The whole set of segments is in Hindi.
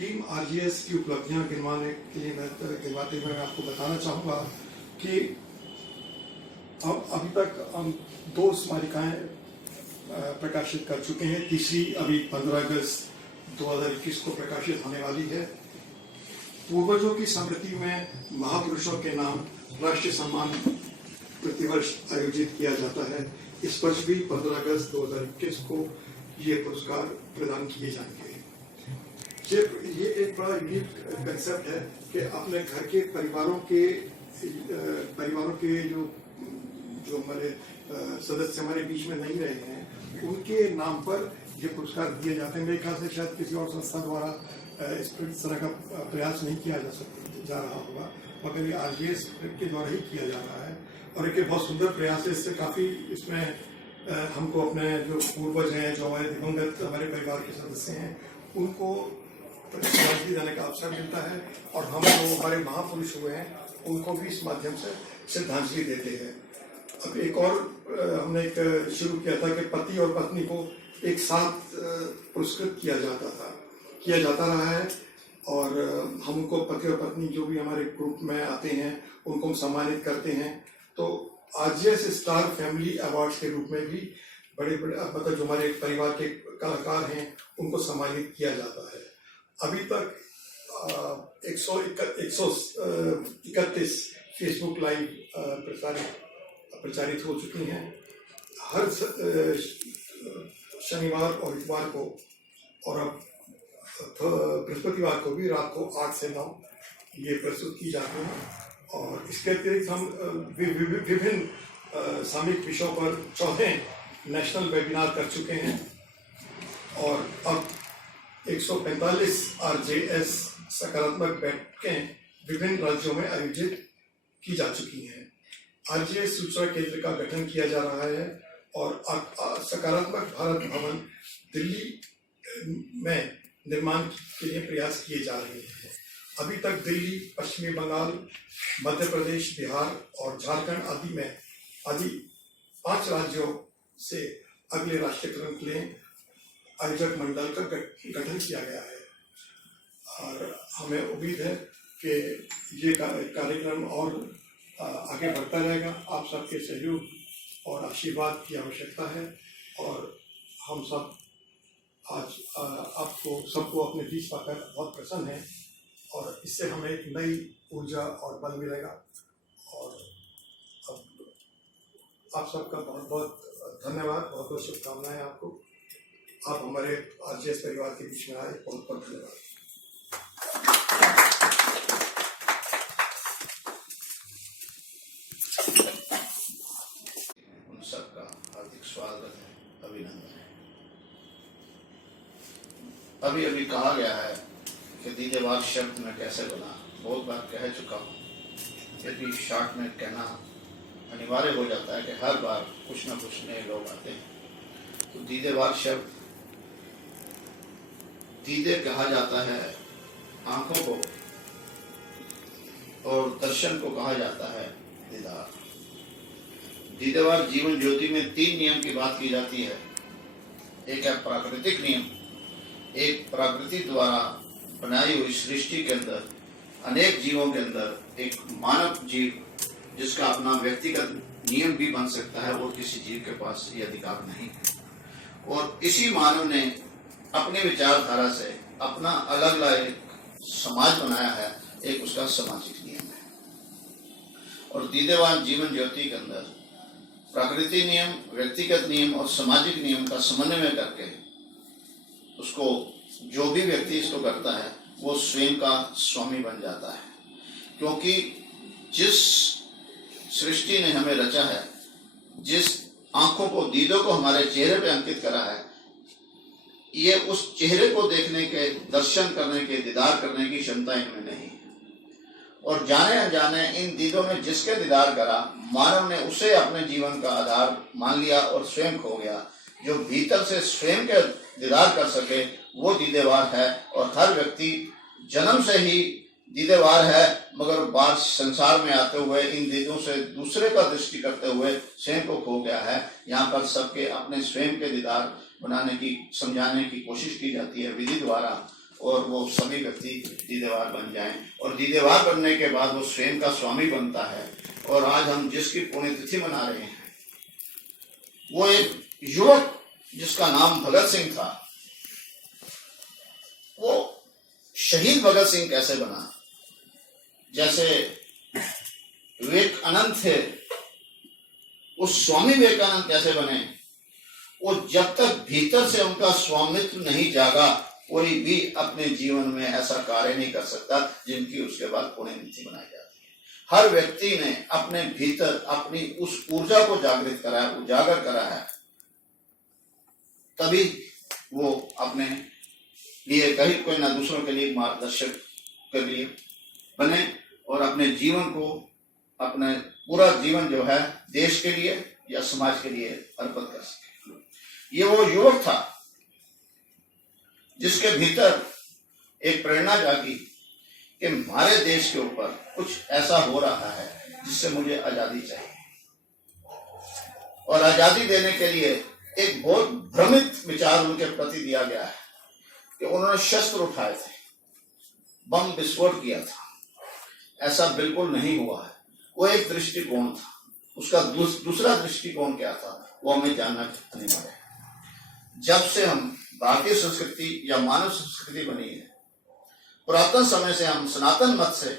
टीम आरजीएस की उपलब्धियां गिनवाते हुए मैं आपको बताना चाहूँगा कि अभी तक हम 2 स्मारिकाएं प्रकाशित कर चुके हैं। तीसरी अभी 15 अगस्त 2021 को प्रकाशित होने वाली है। पूर्वजों की स्मृति में महापुरुषों के नाम राष्ट्रीय सम्मान प्रतिवर्ष आयोजित किया जाता है। इस वर्ष भी 15 अगस्त 2021 को ये पुरस्कार प्रदान किए जाएंगे। ये एक बड़ा यूनिक कंसेप्ट है कि अपने घर के परिवारों के जो हमारे सदस्य हमारे बीच में नहीं रहे हैं, उनके नाम पर ये पुरस्कार दिए जाते हैं। मेरे ख्याल से शायद किसी और संस्था द्वारा इस तरह का प्रयास नहीं किया जा रहा होगा, मगर ये आरजीएस के द्वारा ही किया जा रहा है और एक बहुत सुंदर प्रयास है। इससे काफ़ी इसमें हमको अपने जो पूर्वज हैं, जो हमारे दिवंगत हमारे परिवार के सदस्य हैं, उनको श्रद्धांजलि देने का अवसर मिलता है और हम जो हमारे महापुरुष हुए हैं उनको भी इस माध्यम से श्रद्धांजलि देते हैं। अब एक और हमने एक शुरू किया था कि पति और पत्नी को एक साथ पुरस्कृत किया जाता रहा है और हम उनको पति और पत्नी जो भी हमारे ग्रुप में आते हैं उनको हम सम्मानित करते हैं। तो आरजीएस स्टार फैमिली अवार्ड्स के रूप में भी बड़े मतलब जो हमारे परिवार के कलाकार हैं उनको सम्मानित किया जाता है। अभी तक 131 फेसबुक लाइव प्रचारित हो चुकी हैं। हर शनिवार और इतवार को और अब बृहस्पतिवार को भी रात को 8 से 9 ये प्रस्तुत की जाती हैं। और इसके अतिरिक्त हम विभिन्न सामयिक विषयों पर 14 नेशनल वेबिनार कर चुके हैं और अब 145 आरजेएस सकारात्मक बैठकें विभिन्न राज्यों में आयोजित की जा चुकी हैं। आरजेएस सूचना केंद्र का गठन किया जा रहा है और सकारात्मक भारत भवन दिल्ली में निर्माण के लिए प्रयास किए जा रहे हैं। अभी तक दिल्ली, पश्चिमी बंगाल, मध्य प्रदेश, बिहार और झारखंड आदि 5 राज्यों से अगले राष्ट्रीयकरण के लिए आयोजक मंडल का गठन किया गया है और हमें उम्मीद है कि ये कार्यक्रम और आगे बढ़ता रहेगा। आप सबके सहयोग और आशीर्वाद की आवश्यकता है और हम सब आज आपको सबको अपने बीच पाकर बहुत प्रसन्न हैं और इससे हमें एक नई ऊर्जा और बल मिलेगा। और अब आप सबका बहुत बहुत धन्यवाद, बहुत बहुत शुभकामनाएं आपको। आप हमारे आरजीएस परिवार के बीच में आए, बहुत बहुत धन्यवाद। उन सबका हार्दिक स्वागत है, अभिनंदन है। अभी अभी कहा गया है कि दीदेवार शब्द में कैसे बना, बहुत बार कह चुका हूँ, यदि शॉर्ट में कहना अनिवार्य हो जाता है कि हर बार कुछ न कुछ नए लोग आते हैं। तो दीदेवार शब्द, दीदे कहा जाता है आंखों को और दर्शन को कहा जाता है दीदार। दीदेवार जीवन ज्योति में 3 नियम की बात की जाती है। एक है प्राकृतिक नियम, एक प्रकृति द्वारा बनाई हुई सृष्टि के अंदर अनेक जीवों के अंदर एक मानव जीव जिसका अपना व्यक्तिगत नियम भी बन सकता है और किसी जीव के पास ये अधिकार नहीं है। और इसी मानव ने अपने विचारधारा से अपना अलग अलग एक समाज बनाया है, एक उसका सामाजिक नियम है। और दीदेवार जीवन ज्योति के अंदर प्रकृति नियम, व्यक्तिगत नियम और सामाजिक नियम का समन्वय करके उसको जो भी व्यक्ति इसको करता है वो स्वयं का स्वामी बन जाता है। क्योंकि जिस सृष्टि ने हमें रचा है, जिस आंखों को, दीदों को हमारे चेहरे पे अंकित करा है, ये उस चेहरे को देखने के, दर्शन करने के, दीदार करने की क्षमता इनमें नहीं है। और जाने अनजाने इन दीदों ने जिसके दीदार करा, मानव ने उसे अपने जीवन का आधार मान लिया और स्वयं खो गया। जो भीतर से स्वयं के दीदार कर सके वो दीदेवार है। और हर व्यक्ति जन्म से ही दीदेवार है, मगर बाहर संसार में आते हुए इन दीदों से दूसरे का दृष्टि करते हुए स्वयं को खो गया है। यहाँ पर सबके अपने स्वयं के दीदार बनाने की, समझाने की कोशिश की जाती है विधि द्वारा। और वो सभी व्यक्ति दीदेवार बन जाएं, और दीदेवार बनने के बाद वो स्वयं का स्वामी बनता है। और आज हम जिसकी पुण्यतिथि मना रहे हैं वो एक युवक जिसका नाम भगत सिंह था। वो शहीद भगत सिंह कैसे बना? जैसे विवेकानंद थे, उस स्वामी विवेकानंद कैसे बने? वो जब तक भीतर से उनका स्वामित्व नहीं जागा, कोई भी अपने जीवन में ऐसा कार्य नहीं कर सकता जिनकी उसके बाद पुण्यतिथि बनाई जाती है। हर व्यक्ति ने अपने भीतर अपनी उस ऊर्जा को जागृत करा है, उजागर करा है, तभी वो अपने लिए कहीं कोई ना दूसरों के लिए मार्गदर्शक के लिए बने और अपने जीवन को, अपने पूरा जीवन जो है देश के लिए या समाज के लिए अर्पित कर सके। ये वो युवक था जिसके भीतर एक प्रेरणा जागी कि हमारे देश के ऊपर कुछ ऐसा हो रहा है जिससे मुझे आजादी चाहिए। और आजादी देने के लिए एक बहुत भ्रमित विचार उनके प्रति दिया गया है कि उन्होंने शस्त्र उठाए थे, बम विस्फोट किया था। ऐसा बिल्कुल नहीं हुआ है। वो एक दृष्टिकोण था। उसका दूसरा दृष्टिकोण क्या था वो हमें जानना अनिवार्य है। जब से हम भारतीय संस्कृति या मानव संस्कृति बनी है, पुरातन समय से हम सनातन मत से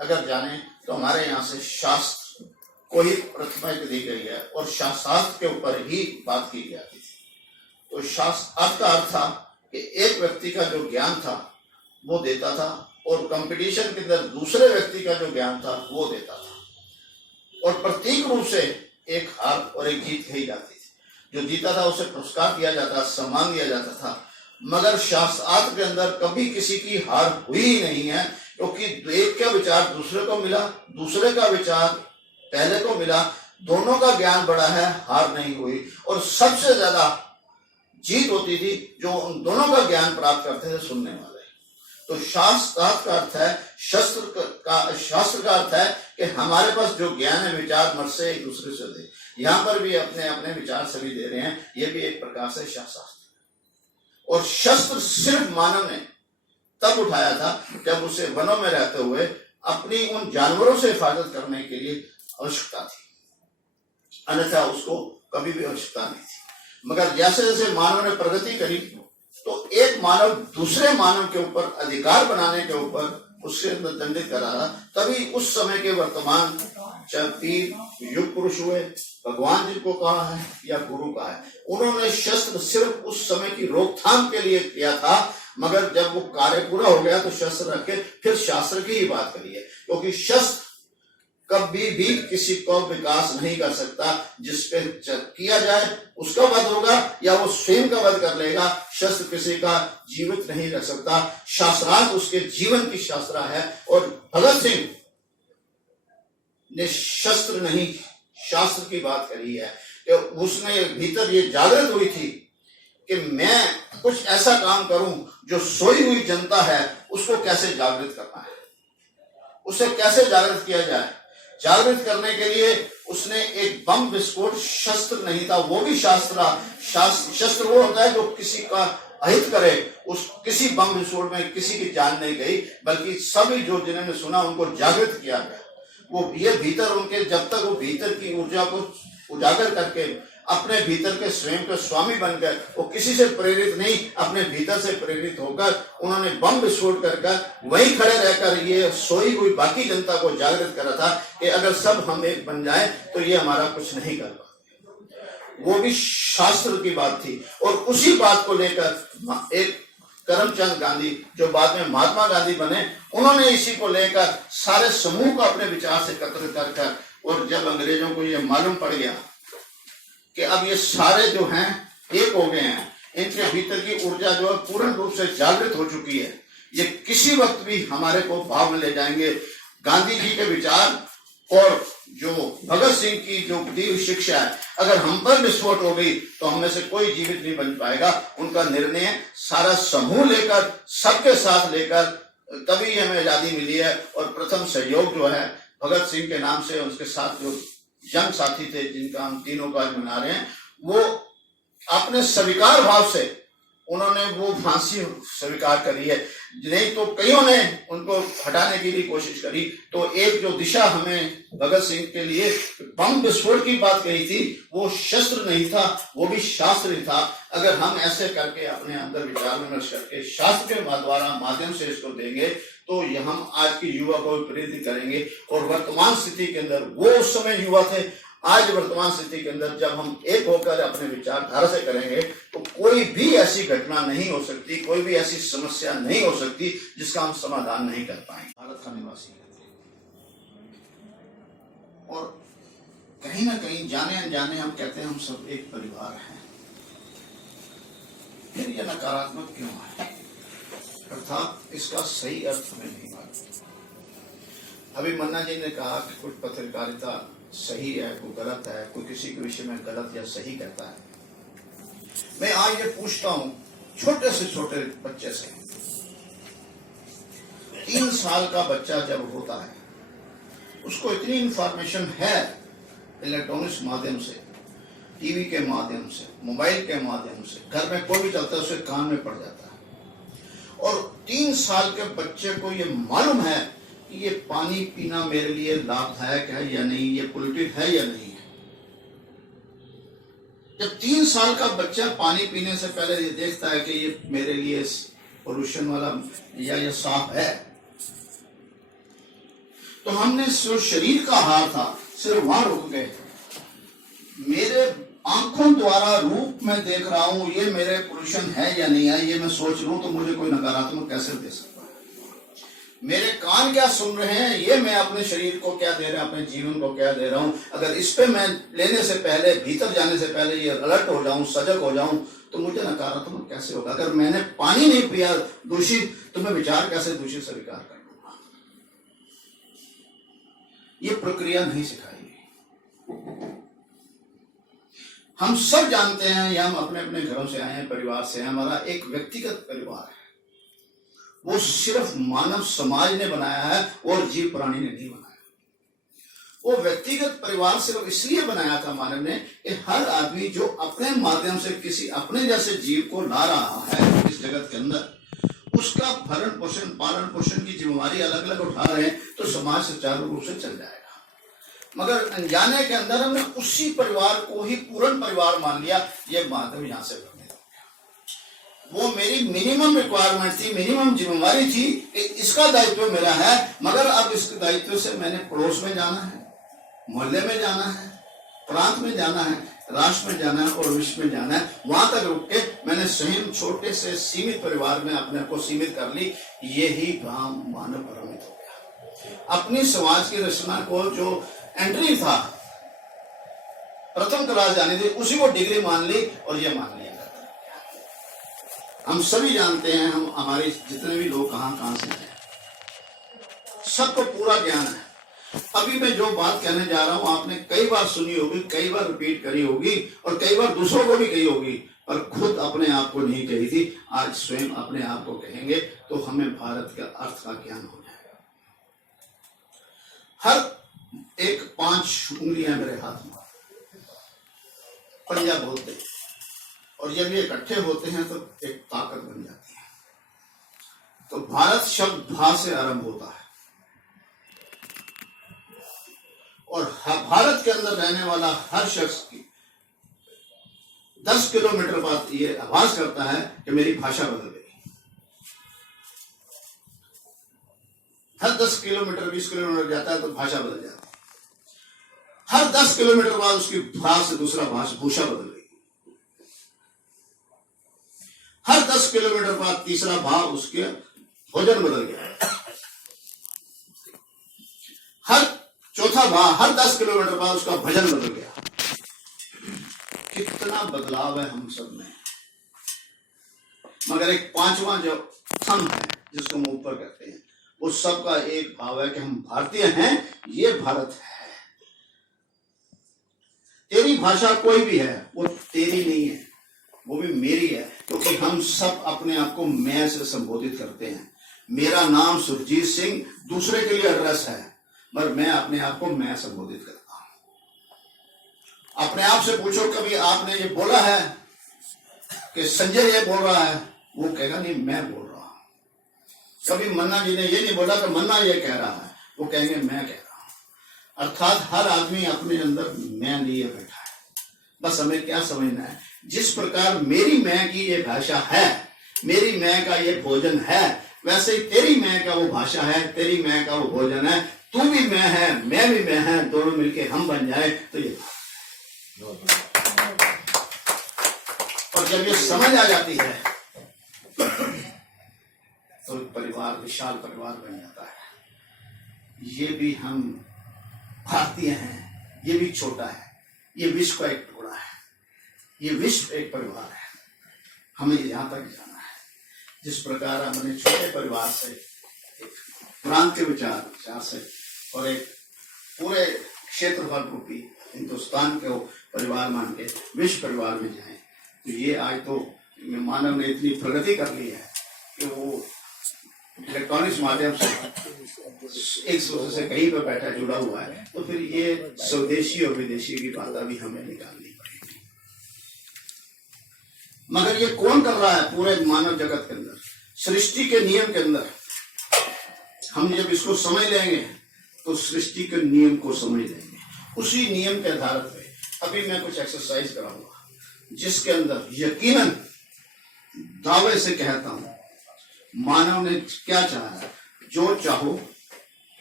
अगर जाने तो हमारे यहाँ से शास्त्र को ही प्राथमिकता दी गई है और शास्त्र के ऊपर ही बात की जाती थी। तो शास्त्र अर्थ का अर्थ था कि एक व्यक्ति का जो ज्ञान था वो देता था और कंपटीशन के अंदर दूसरे व्यक्ति का जो ज्ञान था वो देता था, और प्रतीक रूप से एक हार और एक जीत कही जाती थी। जो जीता था उसे पुरस्कार दिया जाता, सम्मान दिया जाता था। मगर शास्त्रार्थ के अंदर कभी किसी की हार हुई ही नहीं है, क्योंकि एक का विचार दूसरे को मिला, दूसरे का विचार पहले को मिला, दोनों का ज्ञान बड़ा है, हार नहीं हुई। और सबसे ज्यादा जीत होती थी जो उन दोनों का ज्ञान प्राप्त करते थे सुनने वाले। तो शास्त्रार्थ का अर्थ है, शास्त्र का अर्थ है कि हमारे पास जो ज्ञान है, विचार मत से एक दूसरे से दे। यहाँ पर भी अपने अपने विचार सभी दे रहे हैं, ये भी एक प्रकार से शास्त्र। और शस्त्र सिर्फ मानव ने तब उठाया था जब उसे वनों में रहते हुए अपनी उन जानवरों से हिफाजत करने के लिए आवश्यकता थी, अन्यथा उसको कभी भी आवश्यकता नहीं थी। मगर जैसे जैसे मानव ने प्रगति करी तो एक मानव दूसरे मानव के ऊपर अधिकार बनाने के ऊपर उससे दंडित करा रहा। तभी उस समय के वर्तमान चाहे पीर युग पुरुष हुए, भगवान जिनको कहा है या गुरु कहा है, उन्होंने शस्त्र सिर्फ उस समय की रोकथाम के लिए किया था। मगर जब वो कार्य पूरा हो गया तो शस्त्र रख के फिर शास्त्र की ही बात करी है, क्योंकि शस्त्र कभी भी किसी को विकास नहीं कर सकता। जिस पे किया जाए उसका वध होगा या वो स्वयं का वध कर लेगा। शस्त्र किसी का जीवित नहीं रख सकता। शास्त्रार्थ उसके जीवन की शास्त्रा है। और भगत सिंह ने शस्त्र नहीं शास्त्र की बात करी है कि उसने भीतर ये जागृत हुई थी कि मैं कुछ ऐसा काम करूं जो सोई हुई जनता है उसको कैसे जागृत करना है, उसे कैसे जागृत किया जाए। जागृत करने के लिए उसने एक बम विस्फोट शस्त्र नहीं था, वो भी शस्त्र वो होता है जो किसी का अहित करे। उस किसी बम विस्फोट में किसी की जान नहीं गई, बल्कि सभी जो जिन्होंने सुना उनको जागृत किया गया। वो ये भीतर उनके, जब तक वो भीतर की ऊर्जा को उजागर करके अपने भीतर के स्वयं के स्वामी बनकर, वो किसी से प्रेरित नहीं, अपने भीतर से प्रेरित होकर उन्होंने बम विस्फोट कर वहीं खड़े रहकर ये सोई हुई बाकी जनता को जागृत करा था कि अगर सब हम एक बन जाए तो ये हमारा कुछ नहीं कर पाते। वो भी शास्त्र की बात थी। और उसी बात को लेकर एक करमचंद गांधी जो बाद में महात्मा गांधी बने, उन्होंने इसी को लेकर सारे समूह को अपने विचार से एकत्र कर, और जब अंग्रेजों को ये मालूम पड़ गया कि अब ये सारे जो हैं एक हो गए हैं, इनके भीतर की ऊर्जा जो है पूर्ण रूप से जागृत हो चुकी है, ये किसी वक्त भी हमारे को भाव में ले जाएंगे। गांधी जी के विचार और जो भगत सिंह की जो दी हुई शिक्षा है, अगर हम पर विस्फोट हो गई तो हम में से कोई जीवित नहीं बन पाएगा। उनका निर्णय सारा समूह लेकर, सबके साथ लेकर, तभी हमें आजादी मिली है। और प्रथम सहयोग जो है भगत सिंह के नाम से, उसके साथ जो जंग साथी थे जिनका हम तीनों का मना रहे हैं, वो अपने स्वीकार भाव से उन्होंने वो फांसी स्वीकार करी है, नहीं तो कईयों ने उनको हटाने की भी कोशिश करी। तो एक जो दिशा हमें भगत सिंह के लिए बम विस्फोट की बात कही थी, वो शस्त्र नहीं था, वो भी शास्त्र ही था। अगर हम ऐसे करके अपने अंदर विचार विमर्श करके शास्त्र के द्वारा माध्यम से इसको देंगे तो हम आज की युवा को प्रेरित करेंगे। और वर्तमान स्थिति के अंदर वो उस समय युवा थे, आज वर्तमान स्थिति के अंदर जब हम एक होकर अपने विचारधारा से करेंगे तो कोई भी ऐसी घटना नहीं हो सकती, कोई भी ऐसी समस्या नहीं हो सकती जिसका हम समाधान नहीं कर पाएंगे। भारत का निवासी है और कहीं ना कहीं जाने अनजाने हम कहते हैं हम सब एक परिवार हैं। फिर यह नकारात्मक क्यों है, अर्थात इसका सही अर्थ हमें नहीं मालूम। अभी मन्ना जी ने कहा कि कुछ पत्रकारिता सही है, कोई गलत है, कोई किसी के विषय में गलत या सही कहता है। मैं आज ये पूछता हूं छोटे से छोटे बच्चे से, 3 साल का बच्चा जब होता है उसको इतनी इंफॉर्मेशन है इलेक्ट्रॉनिक्स माध्यम से, टीवी के माध्यम से, मोबाइल के माध्यम से, घर में कोई भी चलता है उसके कान में पड़ जाता है। और 3 साल के बच्चे को ये मालूम है कि ये पानी पीना मेरे लिए लाभदायक है या नहीं, ये पोल्यूटेड है या नहीं है। जब 3 साल का बच्चा पानी पीने से पहले ये देखता है कि ये मेरे लिए पोल्यूशन वाला या ये साफ है, तो हमने जो शरीर का आहार था सिर्फ वहां रुक गए। मेरे आंखों द्वारा रूप में देख रहा हूं ये मेरे पोल्यूशन है या नहीं है, ये मैं सोच लूं तो मुझे कोई नकारात्मक कैसे दे सकता है। मेरे कान क्या सुन रहे हैं, ये मैं अपने शरीर को क्या दे रहा हूं, अपने जीवन को क्या दे रहा हूं। अगर इस पे मैं लेने से पहले, भीतर जाने से पहले ये अलर्ट हो जाऊं, सजग हो जाऊं, तो मुझे नकारात्मक कैसे होगा। अगर मैंने पानी नहीं पिया दूषित, तो मैं विचार कैसे दूषित स्वीकार कर लूंगा। ये प्रक्रिया नहीं सिखाई। हम सब जानते हैं, या हम अपने अपने घरों से आए हैं, परिवार से, हमारा एक व्यक्तिगत परिवार है, वो सिर्फ मानव समाज ने बनाया है और जीव प्राणी ने नहीं बनाया। वो व्यक्तिगत परिवार सिर्फ इसलिए बनाया था मानव ने कि हर आदमी जो अपने माध्यम से किसी अपने जैसे जीव को ला रहा है इस जगत के अंदर, उसका भरण पोषण, पालन पोषण की जिम्मेवारी अलग अलग उठा रहे हैं, तो समाज सुचारू रूप से चल जाएगा। मगर अनजाने के अंदर हमने उसी परिवार को ही पूर्ण परिवार मान लिया। ये माध्यम यहां से बनने लग गया। वो मेरी मिनिमम रिक्वायरमेंट थी, मिनिमम जिम्मेवारी थी कि इसका दायित्व मेरा है, मगर अब इस दायित्व से मैंने पड़ोस में जाना है, मोहल्ले में जाना है, प्रांत में जाना है, राष्ट्र में जाना है और विश्व में जाना है। वहां तक रुक के मैंने स्वयं छोटे से सीमित परिवार में अपने को सीमित कर ली। यही भाव मानव भ्रमित हो गया। अपनी समाज की रचना को जो एंट्री था, प्रथम क्लास जानी थी, उसी को डिग्री मान ली और ये मान लिया। हम सभी जानते हैं, हम हमारे जितने भी लोग कहां से हैं, सबको पूरा ज्ञान है। अभी मैं जो बात कहने जा रहा हूं आपने कई बार सुनी होगी, कई बार रिपीट करी होगी और कई बार दूसरों को भी कही होगी, पर खुद अपने आप को नहीं कही थी। आज स्वयं अपने आप को कहेंगे तो हमें भारत का अर्थ का ज्ञान हो जाएगा। हर एक 5 उंगलियां मेरे हाथ में, पंजा बोलते हैं, और जब ये इकट्ठे होते हैं तो एक ताकत बन जाती है। तो भारत शब्द भा से आरंभ होता है और भारत के अंदर रहने वाला हर शख्स की 10 किलोमीटर बाद ये आभास करता है कि मेरी भाषा बदल गई। हर 10 किलोमीटर 20 किलोमीटर जाता है तो भाषा बदल जाती है। हर 10 किलोमीटर बाद उसकी भाषा से दूसरा भूषा बदल गई। हर 10 किलोमीटर बाद तीसरा भाव उसके भोजन बदल गया। हर चौथा भाव, हर 10 किलोमीटर बाद उसका भजन बदल गया। कितना बदलाव है हम सब में। मगर एक 5वां जो थम है जिसको हम ऊपर कहते हैं, वो सबका एक भाव है कि हम भारतीय हैं, ये भारत है। तेरी भाषा कोई भी है, वो तेरी नहीं है, वो भी मेरी है, क्योंकि हम सब अपने आप को मैं से संबोधित करते हैं। मेरा नाम सुरजीत सिंह दूसरे के लिए एड्रेस है, मगर मैं अपने आप को मैं संबोधित करता हूं। अपने आप से पूछो कभी आपने ये बोला है कि संजय ये बोल रहा है, वो कहेगा नहीं मैं बोल रहा हूं। कभी मन्ना जी ने ये नहीं बोला कि मन्ना ये कह रहा है, वो कहेंगे मैं कह रहा हूं। अर्थात हर आदमी अपने अंदर मैं लिए बैठा है। बस हमें क्या समझना है, जिस प्रकार मेरी मैं की ये भाषा है, मेरी मैं का ये भोजन है, वैसे ही तेरी मैं का वो भाषा है, तेरी मैं का वो भोजन है। तू भी मैं है, मैं भी मैं है, दोनों मिलके हम बन जाए तो ये। और जब ये समझ आ जाती है तो परिवार विशाल परिवार बन जाता है। ये भी हम भारतीय हैं, ये भी छोटा है, ये विश्व का एक टुकड़ा है, ये विश्व एक परिवार है। हमें यहाँ तक जाना है। जिस प्रकार हमने छोटे परिवार से, एक प्रांत के विचार से और एक पूरे क्षेत्रफल रूपी हिंदुस्तान को परिवार मान के विश्व परिवार में जाए, तो ये आज तो मानव ने इतनी प्रगति कर ली है कि वो इलेक्ट्रॉनिक्स माध्यम से एक दूसरे से कहीं पर बैठा जुड़ा हुआ है। तो फिर ये स्वदेशी और विदेशी की बात अभी हमें निकालनी पड़ेगी। मगर ये कौन कर रहा है पूरे मानव जगत के अंदर, सृष्टि के नियम के अंदर? हम जब इसको समझ लेंगे तो सृष्टि के नियम को समझ लेंगे। उसी नियम के आधार पर अभी मैं कुछ एक्सरसाइज कराऊंगा, जिसके अंदर यकीनन दावे से कहता हूं मानव ने क्या चाहा है, जो चाहो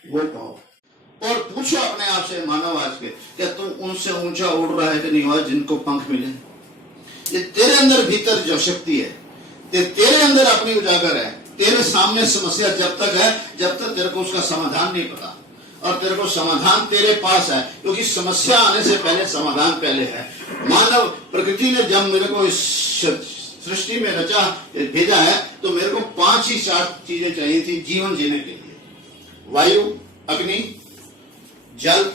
वो पाओ। और पूछो अपने आप से, मानव आज के, क्या तुम उनसे ऊंचा उड़ रहा है कि नहीं हुआ जिनको पंख मिले? ये तेरे अंदर भीतर जो शक्ति है, तेरे अंदर अपनी उजागर है। तेरे सामने समस्या जब तक है, जब तक तेरे को उसका समाधान नहीं पता, और तेरे को समाधान तेरे पास है, क्योंकि समस्या आने से पहले समाधान पहले है। मानव प्रकृति ने जब मेरे को इस सृष्टि में रचा भेजा है, तो मेरे को 5 ही 4 चीजें चाहिए थी जीवन जीने के लिए। वायु, अग्नि, जल,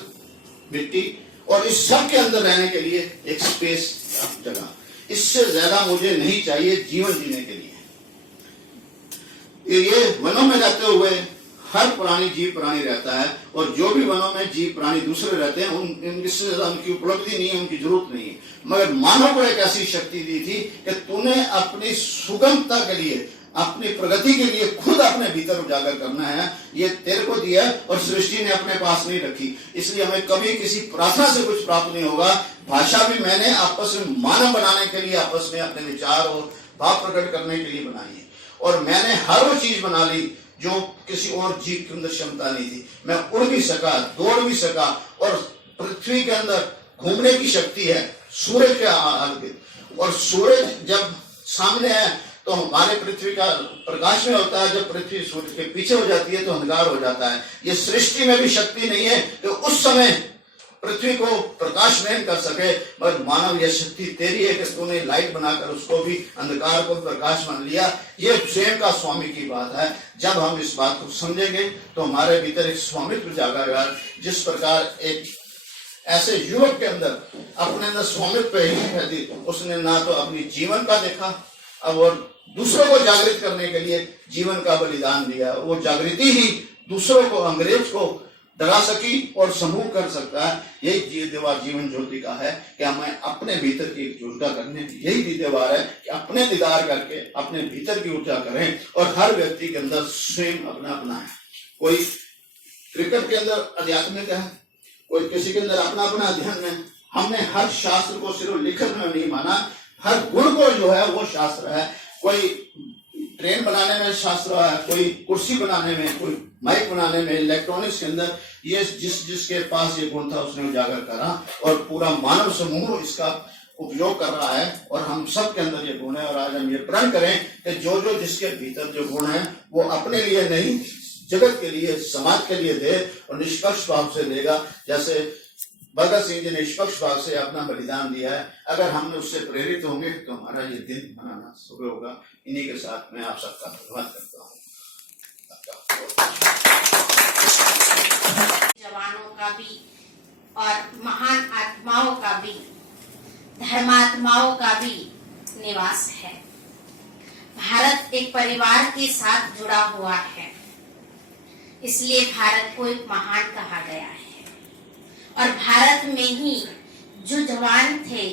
मिट्टी, और इस सब के अंदर रहने के लिए एक स्पेस, जगह। इससे ज्यादा मुझे नहीं चाहिए जीवन जीने के लिए। ये वनों में रहते हुए हर प्राणी जीव प्राणी रहता है, और जो भी वनों में जीव प्राणी दूसरे रहते हैं, इससे ज्यादा उनकी उपलब्धि नहीं है, उनकी जरूरत नहीं है। मगर मानव को एक ऐसी शक्ति दी थी कि तूने अपनी सुगमता के लिए, अपनी प्रगति के लिए खुद अपने भीतर उजागर करना है। ये तेरे को दिया और सृष्टि ने अपने पास नहीं रखी, इसलिए हमें कभी किसी प्रार्थना से कुछ प्राप्त नहीं होगा। भाषा भी मैंने आपस में मानव बनाने के लिए, आपस में अपने विचार और भाव प्रकट करने के लिए बनाई है। और मैंने हर वो चीज बना ली जो किसी और जीव के अंदर क्षमता नहीं थी। मैं उड़ भी सका, दौड़ भी सका, और पृथ्वी के अंदर घूमने की शक्ति है सूर्य के आगे। और सूरज जब सामने है तो हमारे पृथ्वी का प्रकाश में होता है, जब पृथ्वी सूर्य के पीछे हो जाती है तो अंधकार हो जाता है। ये सृष्टि में भी शक्ति नहीं है कि उस समय पृथ्वी को प्रकाशमान कर सके, पर मानव यह शक्ति तेरी है कि तूने लाइट बनाकर उसको भी अंधकार को प्रकाश मान लिया। ये स्वयं का स्वामी की बात है। जब हम इस बात को समझेंगे तो हमारे भीतर एक स्वामित्व जागेगा। जिस प्रकार एक ऐसे युवक के अंदर अपने अंदर स्वामित्व ही है, उसने ना तो अपनी जीवन का देखा, अब और दूसरों को जागृत करने के लिए जीवन का बलिदान दिया। वो जागृति ही दूसरों को, अंग्रेज को डरा सकी और समूह कर सकता है। यही दीवार जीवन ज्योति का है कि हमें अपने भीतर की ऊर्जा करने की यही दीवार है कि अपने दीदार करके अपने भीतर की ऊर्जा करें। और हर व्यक्ति के अंदर स्वयं अपना अपना है। कोई क्रिकेट के अंदर आध्यात्मिक है, कोई किसी के अंदर अपना अपना अध्ययन है। हमने हर शास्त्र को सिर्फ लिखत में नहीं माना, हर गुण को जो है वो शास्त्र है। कोई ट्रेन बनाने में शास्त्र है, कोई कुर्सी बनाने में, कोई माइक बनाने में, इलेक्ट्रॉनिक्स के अंदर ये जिसके पास ये गुण था उसने उजागर करा, और पूरा मानव समूह इसका उपयोग कर रहा है। और हम सब के अंदर ये गुण है। और आज हम ये प्रण करें कि जो जो जिसके भीतर जो गुण है वो अपने लिए नहीं, जगत के लिए, समाज के लिए दे, और निष्पक्ष भाव से देगा। जैसे भगत सिंह जी ने निष्पक्ष भाव से अपना बलिदान दिया है। अगर हम उससे प्रेरित होंगे तो हमारा ये दिन मनाना शुभ होगा। इन्हीं के साथ मैं आप सबका धन्यवाद करता हूँ। जवानों का भी और महान आत्माओं का भी, धर्मात्माओं का भी निवास है। भारत एक परिवार के साथ जुड़ा हुआ है, इसलिए भारत को एक महान कहा गया है। और भारत में ही जो जवान थे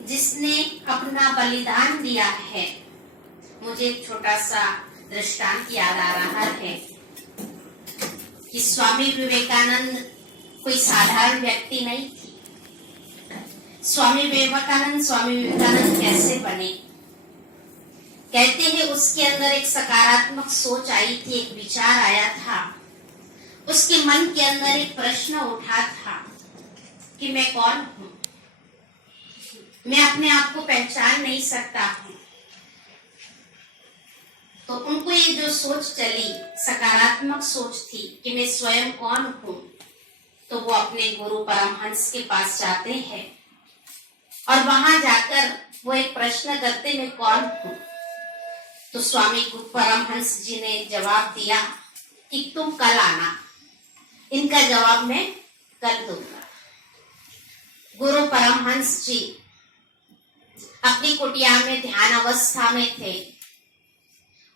जिसने अपना बलिदान दिया है। मुझे एक छोटा सा दृष्टांत याद आ रहा है कि स्वामी विवेकानंद कोई साधारण व्यक्ति नहीं थी। स्वामी विवेकानंद कैसे बने? कहते हैं उसके अंदर एक सकारात्मक सोच आई थी, एक विचार आया था। उसके मन के अंदर एक प्रश्न उठा था कि मैं कौन हूं? मैं अपने आप को पहचान नहीं सकता हूं। तो उनको ये जो सोच चली, सकारात्मक सोच थी कि मैं स्वयं कौन हूं, तो वो अपने गुरु परमहंस के पास जाते हैं और वहां जाकर वो एक प्रश्न करते, मैं कौन हूं? तो स्वामी परमहंस जी ने जवाब दिया कि तुम कल आना, इनका जवाब मैं कल दूंगा। गुरु परमहंस जी अपनी कुटिया में ध्यान अवस्था में थे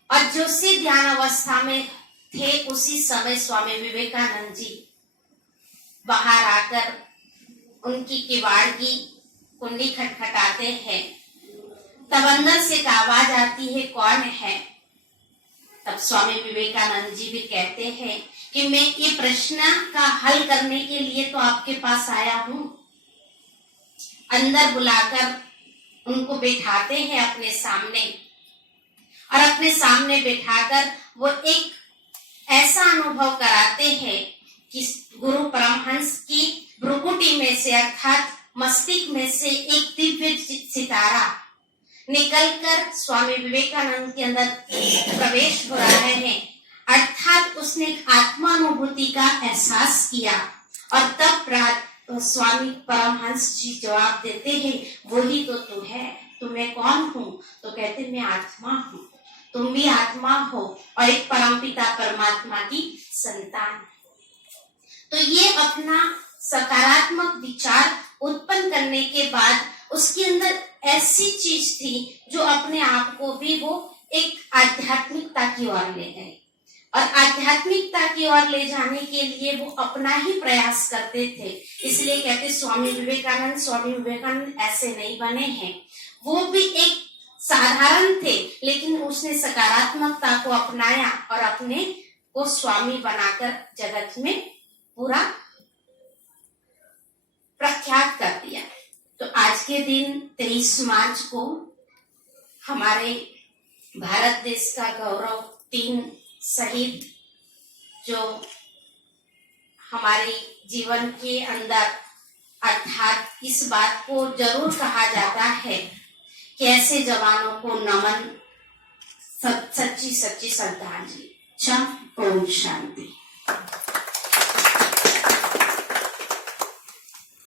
और जो सी ध्यान अवस्था में थे उसी समय स्वामी विवेकानंद जी बाहर आकर उनकी किवाड़ की कुंडी खटखटाते हैं। तब अंदर से एक आवाज आती है, कौन है? तब स्वामी विवेकानंद जी भी कहते हैं कि मैं ये प्रश्न का हल करने के लिए तो आपके पास आया हूं। अंदर बुलाकर उनको बैठाते हैं अपने सामने और अपने सामने बैठाकर वो एक ऐसा अनुभव कराते हैं कि गुरु परमहंस की भ्रुकुटी में से अर्थात मस्तिष्क में से एक दिव्य सितारा निकलकर स्वामी विवेकानंद के अंदर प्रवेश हो रहा है। अर्थात उसने एक आत्मानुभूति का एहसास किया और तब स्वामी परमहंस जी जवाब देते हैं, वही तो तू है, तो मैं कौन हूँ? तो कहते मैं आत्मा हूँ, तुम भी आत्मा हो और एक परमपिता परमात्मा की संतान। तो ये अपना सकारात्मक विचार उत्पन्न करने के बाद उसके अंदर ऐसी चीज थी जो अपने आप को भी वो एक आध्यात्मिकता की ओर ले गए और आध्यात्मिकता की ओर ले जाने के लिए वो अपना ही प्रयास करते थे। इसलिए कहते स्वामी विवेकानंद ऐसे नहीं बने हैं, वो भी एक साधारण थे लेकिन उसने सकारात्मकता को अपनाया और अपने को स्वामी बनाकर जगत में पूरा प्रख्यात कर दिया। तो आज के दिन 23 मार्च को हमारे भारत देश का गौरव 3 शहीद जो हमारे जीवन के अंदर अर्थात इस बात को जरूर कहा जाता है कि ऐसे जवानों को नमन, सच्ची श्रद्धांजलि। ओम शांति।